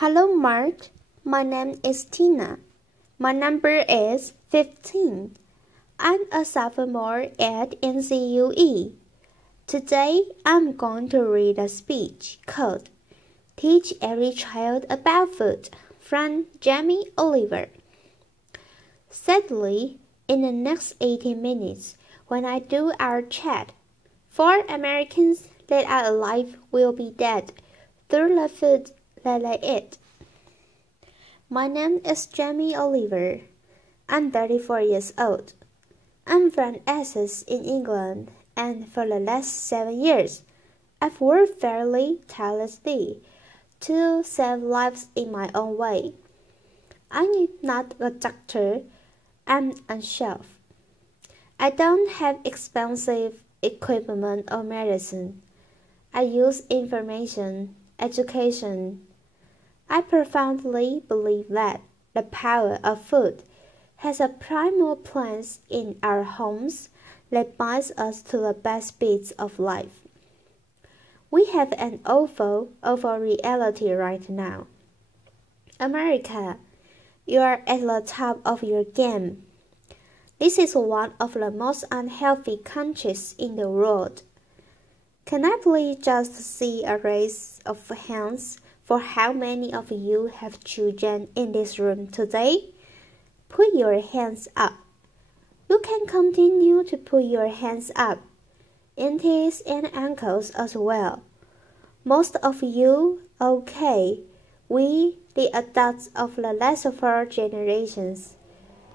Hello, Mark. My name is Tina. My number is 15. I'm a sophomore at NCUE. Today, I'm going to read a speech called Teach Every Child About Food from Jamie Oliver. Sadly, in the next 18 minutes, when I do our chat, 4 Americans that are alive will be dead through the food that they eat. My name is Jamie Oliver. I'm 34 years old. I'm from Essex in England, and for the last 7 years, I've worked fairly tirelessly to save lives in my own way. I'm not a doctor. I'm a chef. I don't have expensive equipment or medicine. I use information, education. I profoundly believe that the power of food has a primal place in our homes that binds us to the best bits of life. We have an awful reality right now. America, you are at the top of your game. This is one of the most unhealthy countries in the world. Can I please just see a raise of hands for how many of you have children in this room today? Put your hands up. You can continue to put your hands up, aunties and uncles as well. Most of you, okay. We, the adults of the last 4 generations,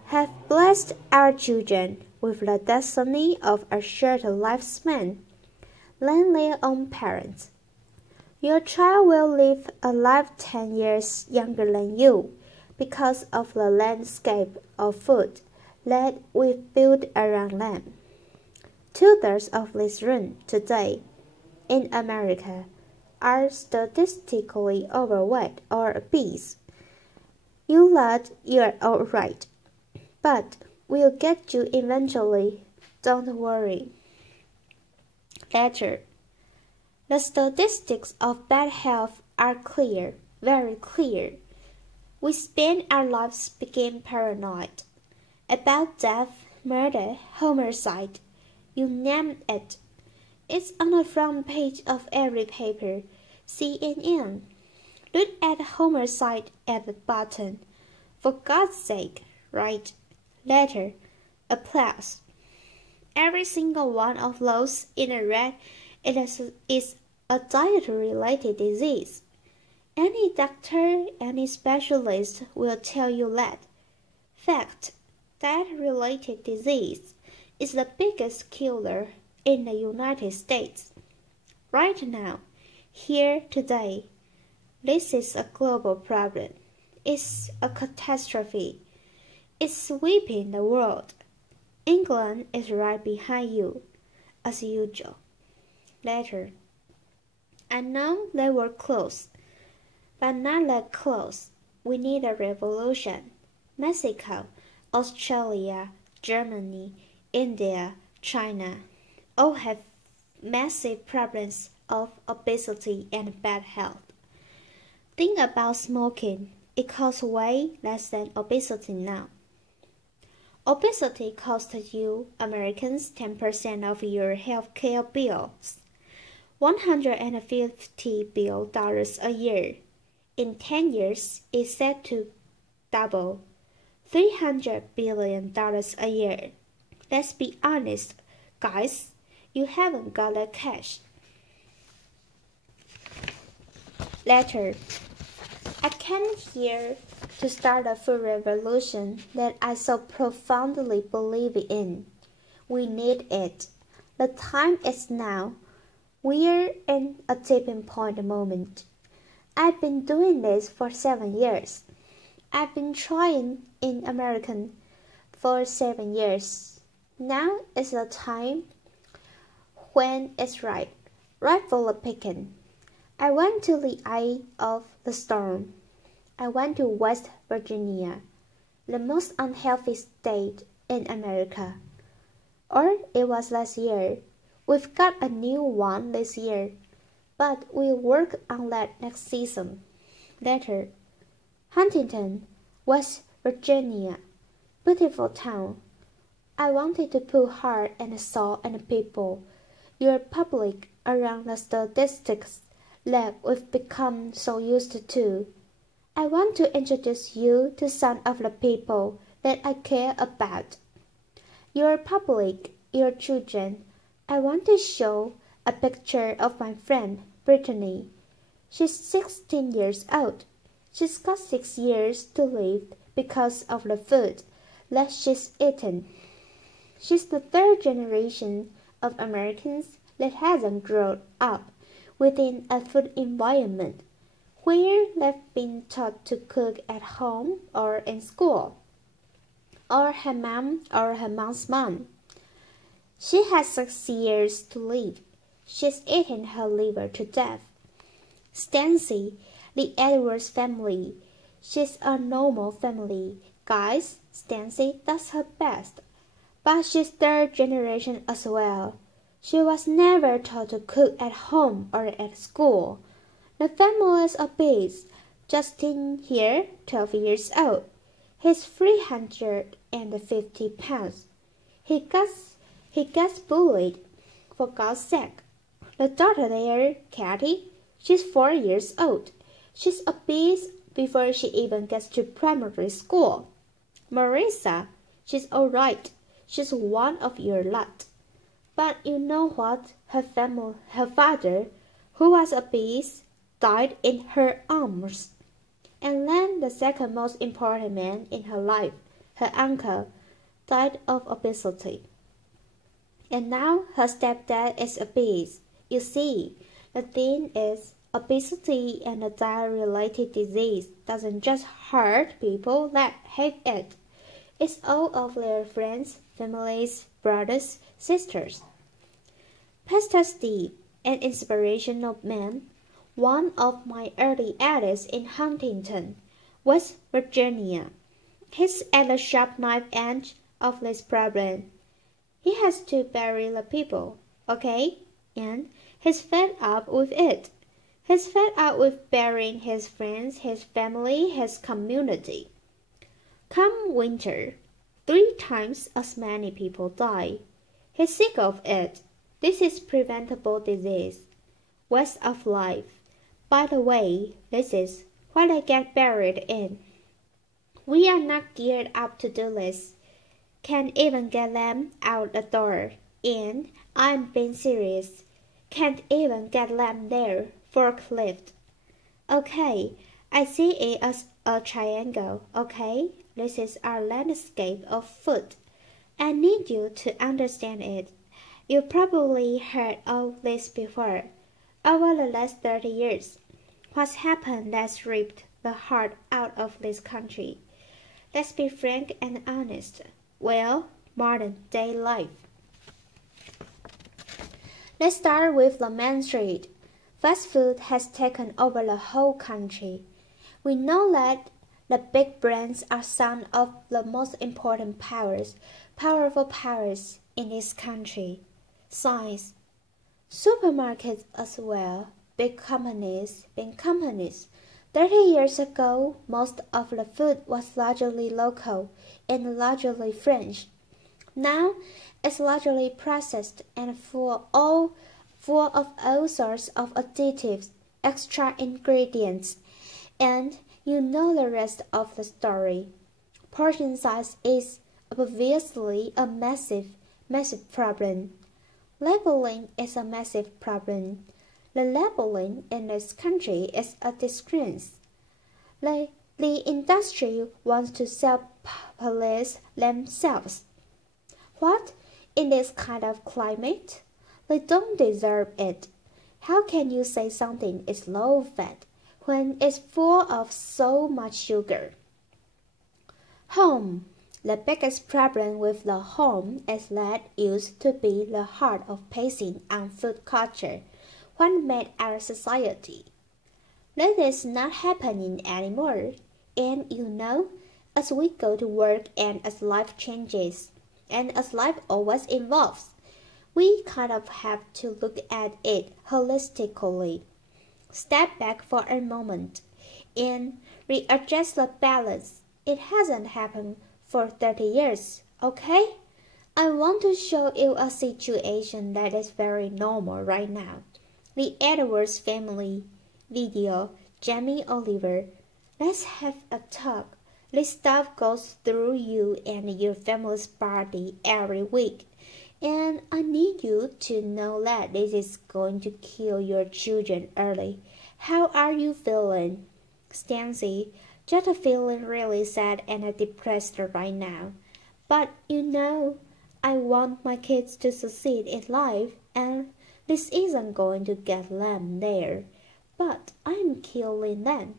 have blessed our children with the destiny of a shorter lifespan than their own parents. Your child will live a life 10 years younger than you because of the landscape of food that we've built around them. 2/3 of this room today in America are statistically overweight or obese. You lot, you're all right, but we'll get you eventually. Don't worry. Later. The statistics of bad health are clear, very clear. We spend our lives being paranoid about death, murder, homicide, you name it. It's on the front page of every paper. CNN. Look at homicide at the bottom. For God's sake, right? Later. Applause. Every single one of those in the red is a diet-related disease. Any doctor, any specialist will tell you that. Fact, diet-related disease is the biggest killer in the United States. Right now, here today, this is a global problem. It's a catastrophe. It's sweeping the world. England is right behind you, as usual. Later. I know they were close, but not that close. We need a revolution. Mexico, Australia, Germany, India, China all have massive problems of obesity and bad health. Think about smoking. It costs way less than obesity now. Obesity costs you Americans 10% of your health care bills. $150 billion a year. In 10 years, it's set to double. $300 billion a year. Let's be honest, guys, you haven't got that cash. Later, I came here to start a food revolution that I so profoundly believe in. We need it. The time is now. We're in a tipping point moment. I've been doing this for 7 years. I've been trying in American for 7 years. Now is the time when it's right for the picking. I went to the eye of the storm. I went to West Virginia, the most unhealthy state in America. Or it was last year. We've got a new one this year, but we'll work on that next season. Letter. Huntington, West Virginia. Beautiful town. I wanted to put heart and soul in people. Your public around the statistics that we've become so used to. I want to introduce you to some of the people that I care about. Your public, your children. I want to show a picture of my friend, Brittany. She's 16 years old. She's got 6 years to live because of the food that she's eaten. She's the third generation of Americans that hasn't grown up within a food environment where they've been taught to cook at home or in school, or her mom or her mom's mom. She has 6 years to live. She's eaten her liver to death. Stancy, the Edwards family. She's a normal family. Guys, Stancy does her best. But she's third generation as well. She was never taught to cook at home or at school. The family's obese. Justin here, 12 years old. He's 350 pounds. He gets bullied. For God's sake. The daughter there, Kathy, she's 4 years old. She's obese before she even gets to primary school. Marissa, she's all right. She's one of your lot. But you know what? Her father, who was obese, died in her arms. And then the second most important man in her life, her uncle, died of obesity. And now her stepdad is obese. You see, the thing is, obesity and a diet-related disease doesn't just hurt people that have it. It's all of their friends, families, brothers, sisters. Pastor Steve, an inspirational man, one of my early edits in Huntington, West Virginia. He's at the sharp knife edge of this problem. He has to bury the people, okay? And he's fed up with it. He's fed up with burying his friends, his family, his community. Come winter, 3 times as many people die. He's sick of it. This is preventable disease. Waste of life. By the way, this is what I get buried in. We are not geared up to do this. Can't even get them out the door. And I'm being serious. Can't even get them there. Forklift. Okay, I see it as a triangle, okay? This is our landscape of food. I need you to understand it. You probably heard all this before. Over the last 30 years, what's happened that's ripped the heart out of this country? Let's be frank and honest. Well, modern day life. Let's start with the main street. Fast food has taken over the whole country. We know that the big brands are some of the most important powerful powers in this country. Science. Supermarkets as well. Big companies. 30 years ago, most of the food was largely local and largely French. Now, it's largely processed and full of all sorts of additives, extra ingredients, and you know the rest of the story. Portion size is obviously a massive problem. Labeling is a massive problem. The labeling in this country is a disgrace. The industry wants to self-police themselves. What? In this kind of climate? They don't deserve it. How can you say something is low-fat when it's full of so much sugar? Home. The biggest problem with the home is that it used to be the heart of pacing on food culture, what made our society. That is not happening anymore. And you know, as we go to work and as life changes, and as life always evolves, we kind of have to look at it holistically. Step back for a moment. and readjust the balance. It hasn't happened for 30 years, okay? I want to show you a situation that is very normal right now. The Edwards family video, Jamie Oliver. Let's have a talk. This stuff goes through you and your family's body every week. And I need you to know that this is going to kill your children early. How are you feeling? Stancy, just feeling really sad and depressed right now. But you know, I want my kids to succeed in life, and this isn't going to get them there. But I'm killing them.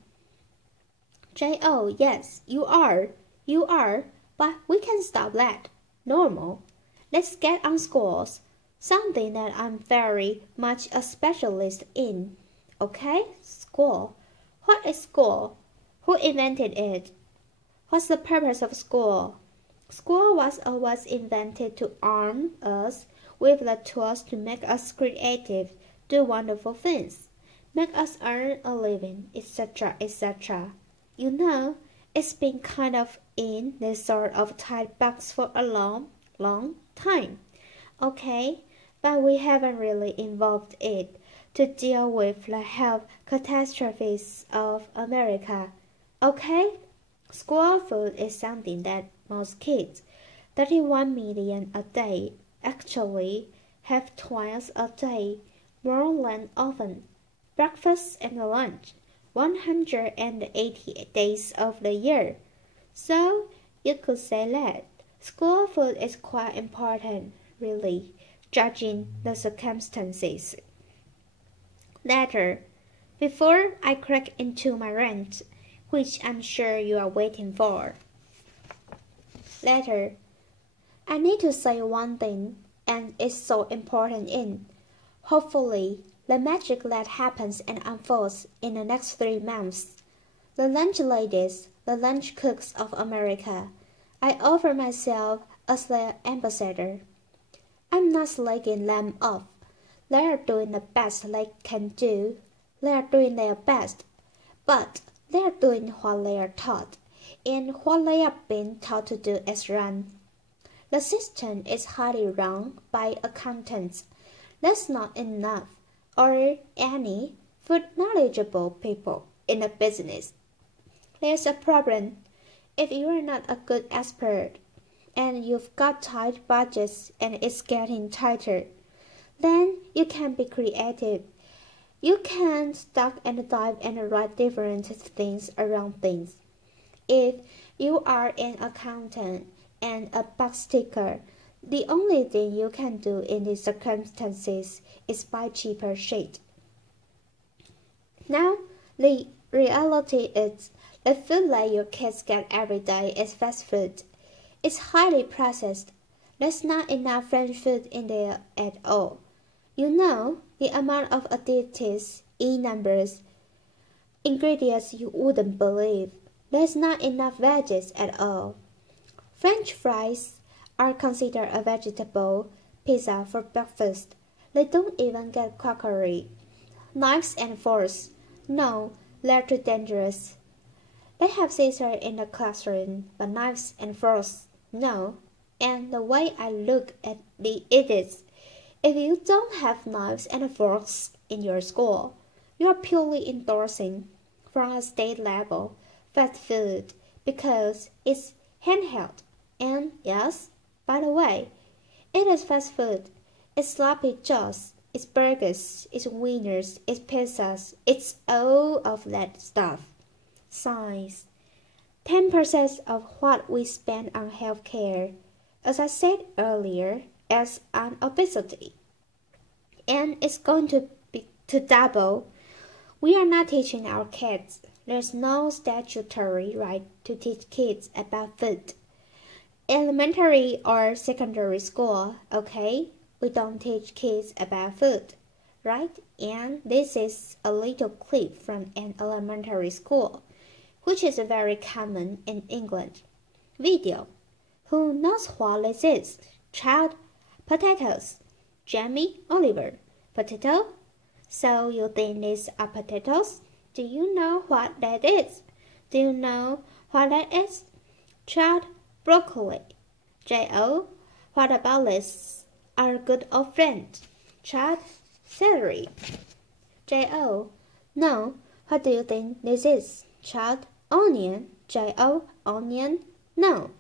J.O., yes, you are, but we can stop that. Normal. Let's get on schools, something that I'm very much a specialist in. Okay, school. What is school? Who invented it? What's the purpose of school? School was always invented to arm us with the tools to make us creative, do wonderful things, make us earn a living, etc., etc. You know, it's been kind of in this sort of tight box for a long time. Okay, but we haven't really involved it to deal with the health catastrophes of America. Okay? School food is something that most kids, 31 million a day, actually have twice a day, more than often. Breakfast and lunch, 180 days of the year. So you could say that school food is quite important, really, judging the circumstances. Later, before I crack into my rant, which I'm sure you are waiting for. Later, I need to say one thing, and it's so important hopefully, the magic that happens and unfolds in the next 3 months. The lunch ladies, the lunch cooks of America, I offer myself as their ambassador. I'm not slagging them off. They are doing the best they can do. They are doing their best. But they are doing what they are taught, and what they are being taught to do is run. The system is highly run by accountants. That's not enough, or any food knowledgeable people in the business. There's a problem. If you are not a good expert, and you've got tight budgets and it's getting tighter, then you can be creative. You can duck and dive and write different things around things. If you are an accountant and a box sticker, the only thing you can do in these circumstances is buy cheaper shit. Now, the reality is the food that your kids get every day is fast food. It's highly processed. There's not enough French food in there at all. You know, the amount of additives, numbers, ingredients you wouldn't believe. There's not enough veggies at all. French fries are considered a vegetable pizza for breakfast. They don't even get crockery. Knives and forks. No, they're too dangerous. They have scissors in the classroom, but knives and forks, no. And the way I look at it is, if you don't have knives and forks in your school, you are purely endorsing, from a state level, fast food because it's handheld. And yes, by the way, it is fast food. It's sloppy joes, it's burgers, it's wieners, it's pizzas, it's all of that stuff. Science. 10% of what we spend on healthcare, as I said earlier, is on obesity. And it's going to double. We are not teaching our kids. There's no statutory right to teach kids about food. Elementary or secondary school, okay? We don't teach kids about food, right? And this is a little clip from an elementary school, which is very common in England. Video. Who knows what this is? Child. Potatoes. Jamie Oliver. Potato? So you think these are potatoes? Do you know what that is? Do you know what that is? Child, broccoli. J.O., what about this? Our good old friend. Child, celery. J.O., no, what do you think this is? Child, onion. J.O., onion. No.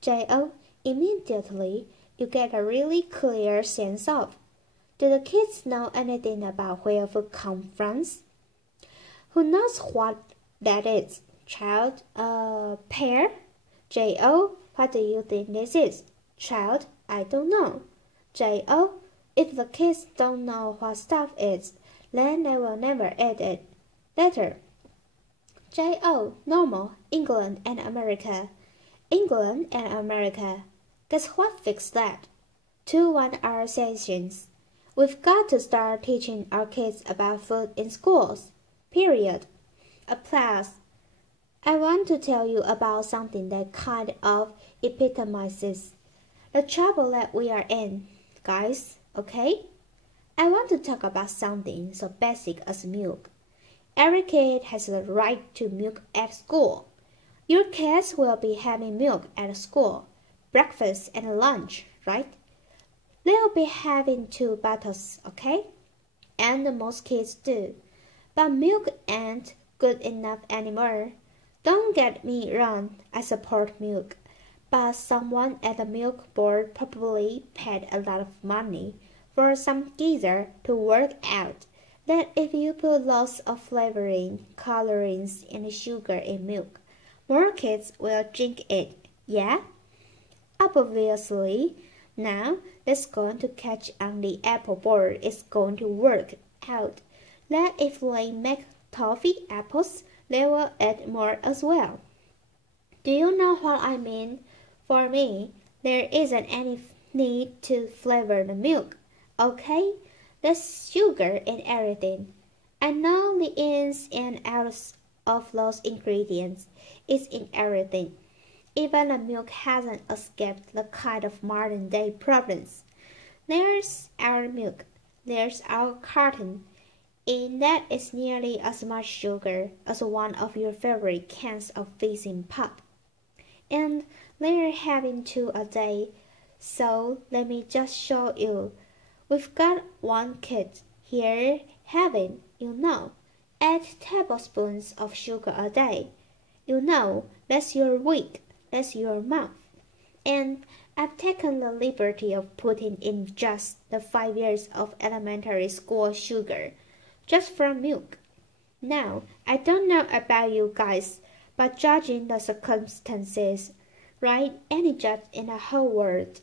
J.O., immediately you get a really clear sense of. Do the kids know anything about where food comes from? Who knows what that is? Child, pear. J.O., what do you think this is? Child, I don't know. J.O., if the kids don't know what stuff is, then they will never eat it. Later. J.O., normal, England and America. England and America. Guess what fixed that? 2 1-hour sessions. We've got to start teaching our kids about food in schools. Period. Applause. I want to tell you about something that kind of epitomizes the trouble that we are in, guys, okay? I want to talk about something so basic as milk. Every kid has the right to milk at school. Your kids will be having milk at school, breakfast and lunch, right? They'll be having 2 bottles, okay? And most kids do. But milk ain't good enough anymore. Don't get me wrong, I support milk. But someone at the milk board probably paid a lot of money for some geezer to work out that if you put lots of flavoring, colorings, and sugar in milk, more kids will drink it, yeah? Obviously, now that's going to catch on the apple board is going to work out that if they make toffee apples, they will eat more as well. Do you know what I mean? For me, there isn't any need to flavor the milk, okay? There's sugar in everything. I know the ins and outs of those ingredients. It's in everything. Even the milk hasn't escaped the kind of modern-day problems. There's our milk. There's our carton. In that is nearly as much sugar as one of your favorite cans of fizzing pop. And they're having 2 a day. So let me just show you. We've got 1 kid here having, 8 tablespoons of sugar a day. That's your week. That's your month. And I've taken the liberty of putting in just the 5 years of elementary school sugar, just from milk. Now, I don't know about you guys, but judging the circumstances, right, any judge in the whole world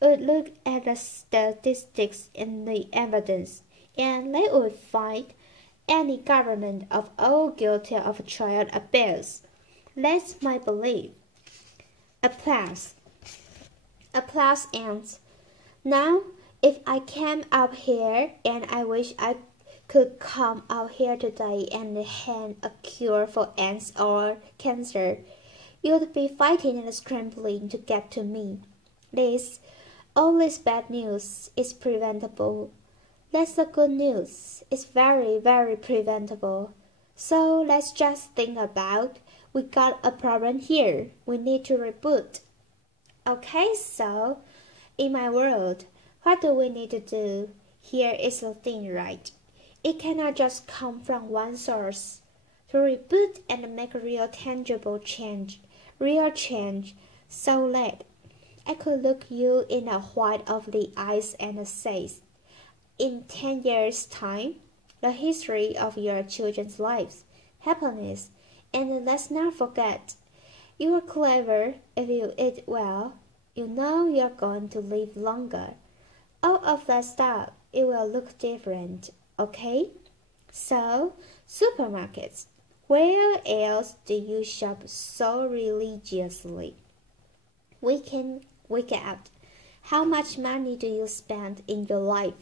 would look at the statistics and the evidence, and they would find any government of all guilty of child abuse. That's my belief. Applause. Applause ends. Now, if I came up here, and I wish I could come out here today and hand a cure for AIDS or cancer, you'd be fighting and scrambling to get to me. All this bad news is preventable. That's the good news. It's very, very preventable. So let's just think about, we got a problem here. We need to reboot. Okay, so, in my world, what do we need to do? Here is the thing, right? It cannot just come from one source. To reboot and make real tangible change, so that I could look you in the white of the eyes and say, in 10 years' time, the history of your children's lives, happiness, and let's not forget, you are clever if you eat well. You're going to live longer. All of that stuff, it will look different, okay? So, supermarkets. Where else do you shop so religiously? Week in, week out. How much money do you spend in your life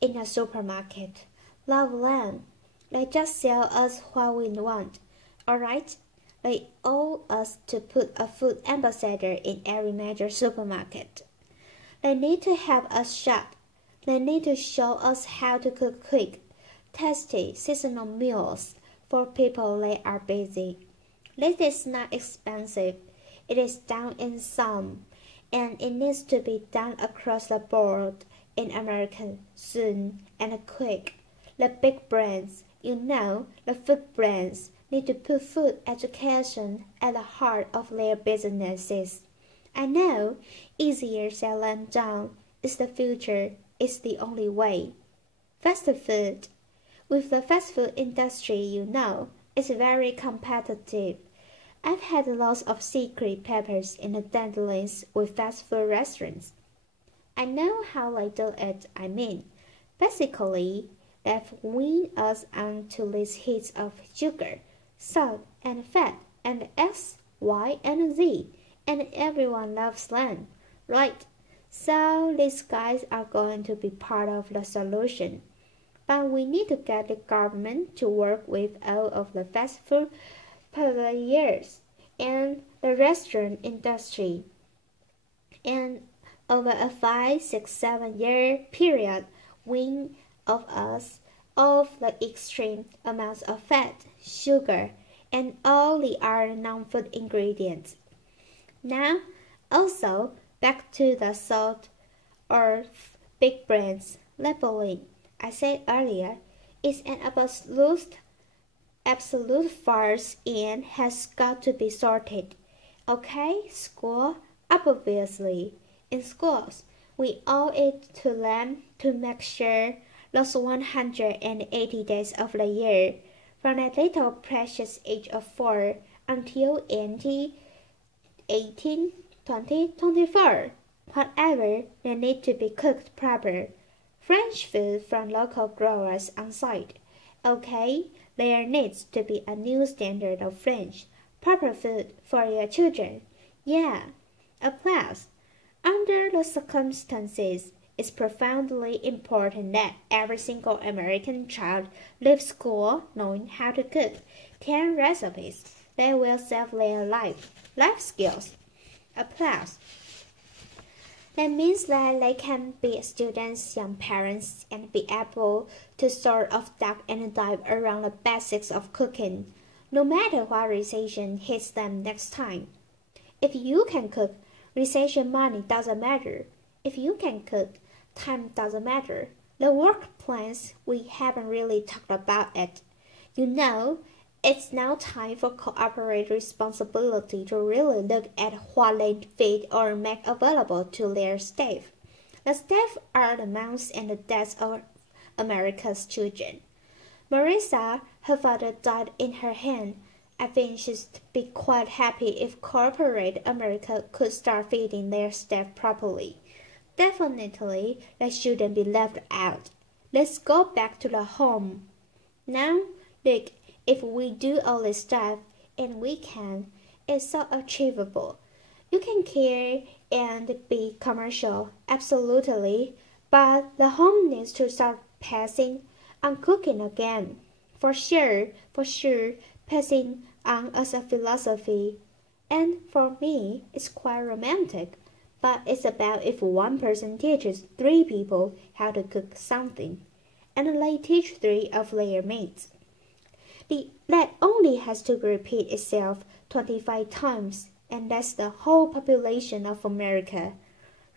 in a supermarket? Love them. They just sell us what we want, alright? They owe us to put a food ambassador in every major supermarket. They need to have us shop. They need to show us how to cook quick, tasty, seasonal meals for people that are busy. This is not expensive. It is done in some, and it needs to be done across the board in America soon and quick. The big brands, the food brands, need to put food education at the heart of their businesses. I know, easier said than done. It's the future. It's the only way. Fast food. With the fast food industry, it's very competitive. I've had lots of secret papers in the deadlines with fast food restaurants. I know how they do it. Basically, they've weaned us onto these heaps of sugar, salt, and fat, and X, Y, and Z, and everyone loves them, right? So these guys are going to be part of the solution. But we need to get the government to work with all of the fast food purveyors and the restaurant industry. And over a 5, 6, 7 year period, wean of us of the extreme amounts of fat, sugar, and all the other non-food ingredients. Now, also, back to the salt or big brands labeling. I said earlier, it's an absolute farce and has got to be sorted. Okay, school? Obviously. In schools, we owe it to them to make sure those 180 days of the year, from the little precious age of 4 until 18, 20, 24, whatever, they need to be cooked proper. French food from local growers on site. Okay, there needs to be a new standard of French, proper food for your children. Yeah, applause. Under the circumstances, it's profoundly important that every single American child leaves school knowing how to cook 10 recipes that will save their life skills. Applause. That means that they can be students, young parents, and be able to sort of duck and dive around the basics of cooking, no matter what recession hits them next time. If you can cook, recession money doesn't matter. If you can cook, time doesn't matter. The work plans, we haven't really talked about it. It's now time for corporate responsibility to really look at what they feed or make available to their staff. The staff are the mouths and the dads of America's children. Marissa, her father died in her hand. I think she'd be quite happy if corporate America could start feeding their staff properly. Definitely, they shouldn't be left out. Let's go back to the home. Now, look, if we do all this stuff, and we can, it's so achievable. You can care and be commercial, absolutely, but the home needs to start passing on cooking again. For sure, passing on as a philosophy. And for me, it's quite romantic. But it's about if one person teaches 3 people how to cook something, and they teach 3 of their mates. That only has to repeat itself 25 times, and that's the whole population of America.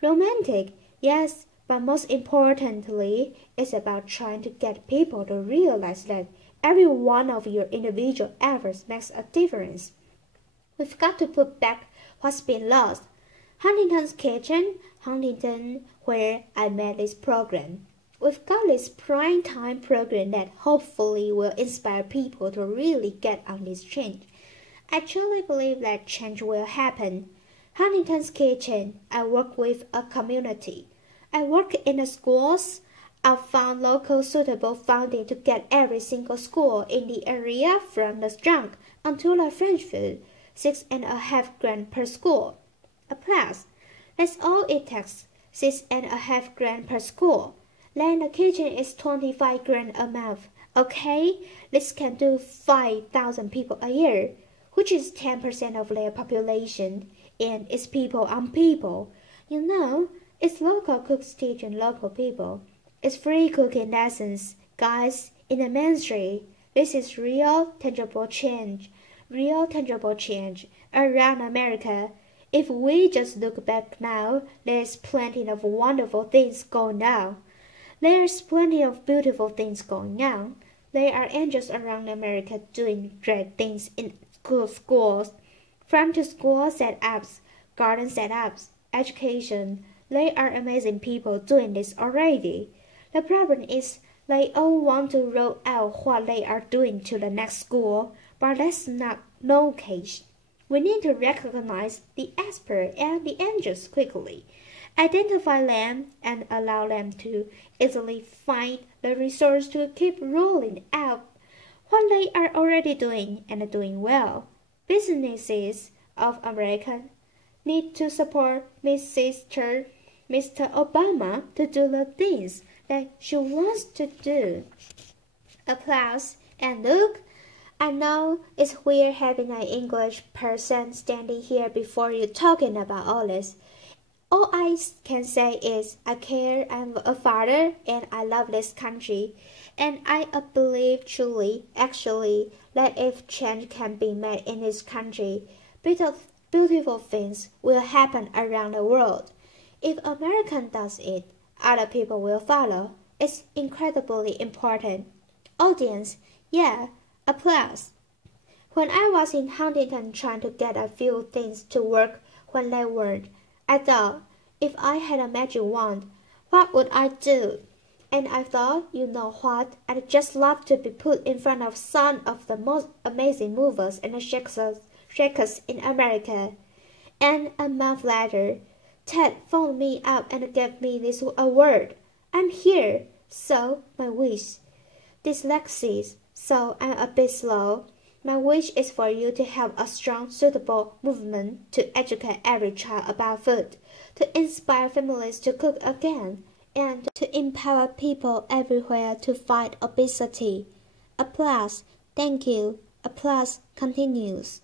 Romantic, yes, but most importantly, it's about trying to get people to realize that every one of your individual efforts makes a difference. We've got to put back what's been lost. Huntington's Kitchen, Huntington, where I made this program. We've got this prime time program that hopefully will inspire people to really get on this change. I truly believe that change will happen. Huntington's Kitchen, I work with a community. I work in the schools. I've found local suitable funding to get every single school in the area from the junk until the French food, $6.5 grand per school. Applause. That's all it takes, $6.5 grand per school. Then the kitchen is 25 grand a month. Okay, this can do 5,000 people a year, which is 10% of their population, and it's people on people. It's local cooks teaching local people. It's free cooking lessons, guys, in the ministry. This is real, tangible change around America. If we just look back now, there's plenty of wonderful things going on. There's plenty of beautiful things going on. There are angels around America doing great things in schools, from to school setups, garden setups, education. There are amazing people doing this already. The problem is they all want to roll out what they are doing to the next school, but that's not no case. We need to recognize the expert and the angels quickly, identify them, and allow them to easily find the resource to keep rolling out what they are already doing and doing well. Businesses of America need to support Mr. Obama to do the things that she wants to do. Applause. And look, I know it's weird having an English person standing here before you talking about all this. All I can say is I care, I'm a father, and I love this country. And I believe truly, actually, that if change can be made in this country, beautiful things will happen around the world. If America does it, other people will follow. It's incredibly important. Audience, yeah, applause. When I was in Huntington trying to get a few things to work when they weren't, I thought, if I had a magic wand, what would I do? And I thought, you know what, I'd just love to be put in front of some of the most amazing movers and shakers in America. And a month later, Ted phoned me up and gave me this award. I'm here, so my wish. Dyslexia, so I'm a bit slow. My wish is for you to have a strong, suitable movement to educate every child about food, to inspire families to cook again, and to empower people everywhere to fight obesity. Applause. Thank you. Applause continues.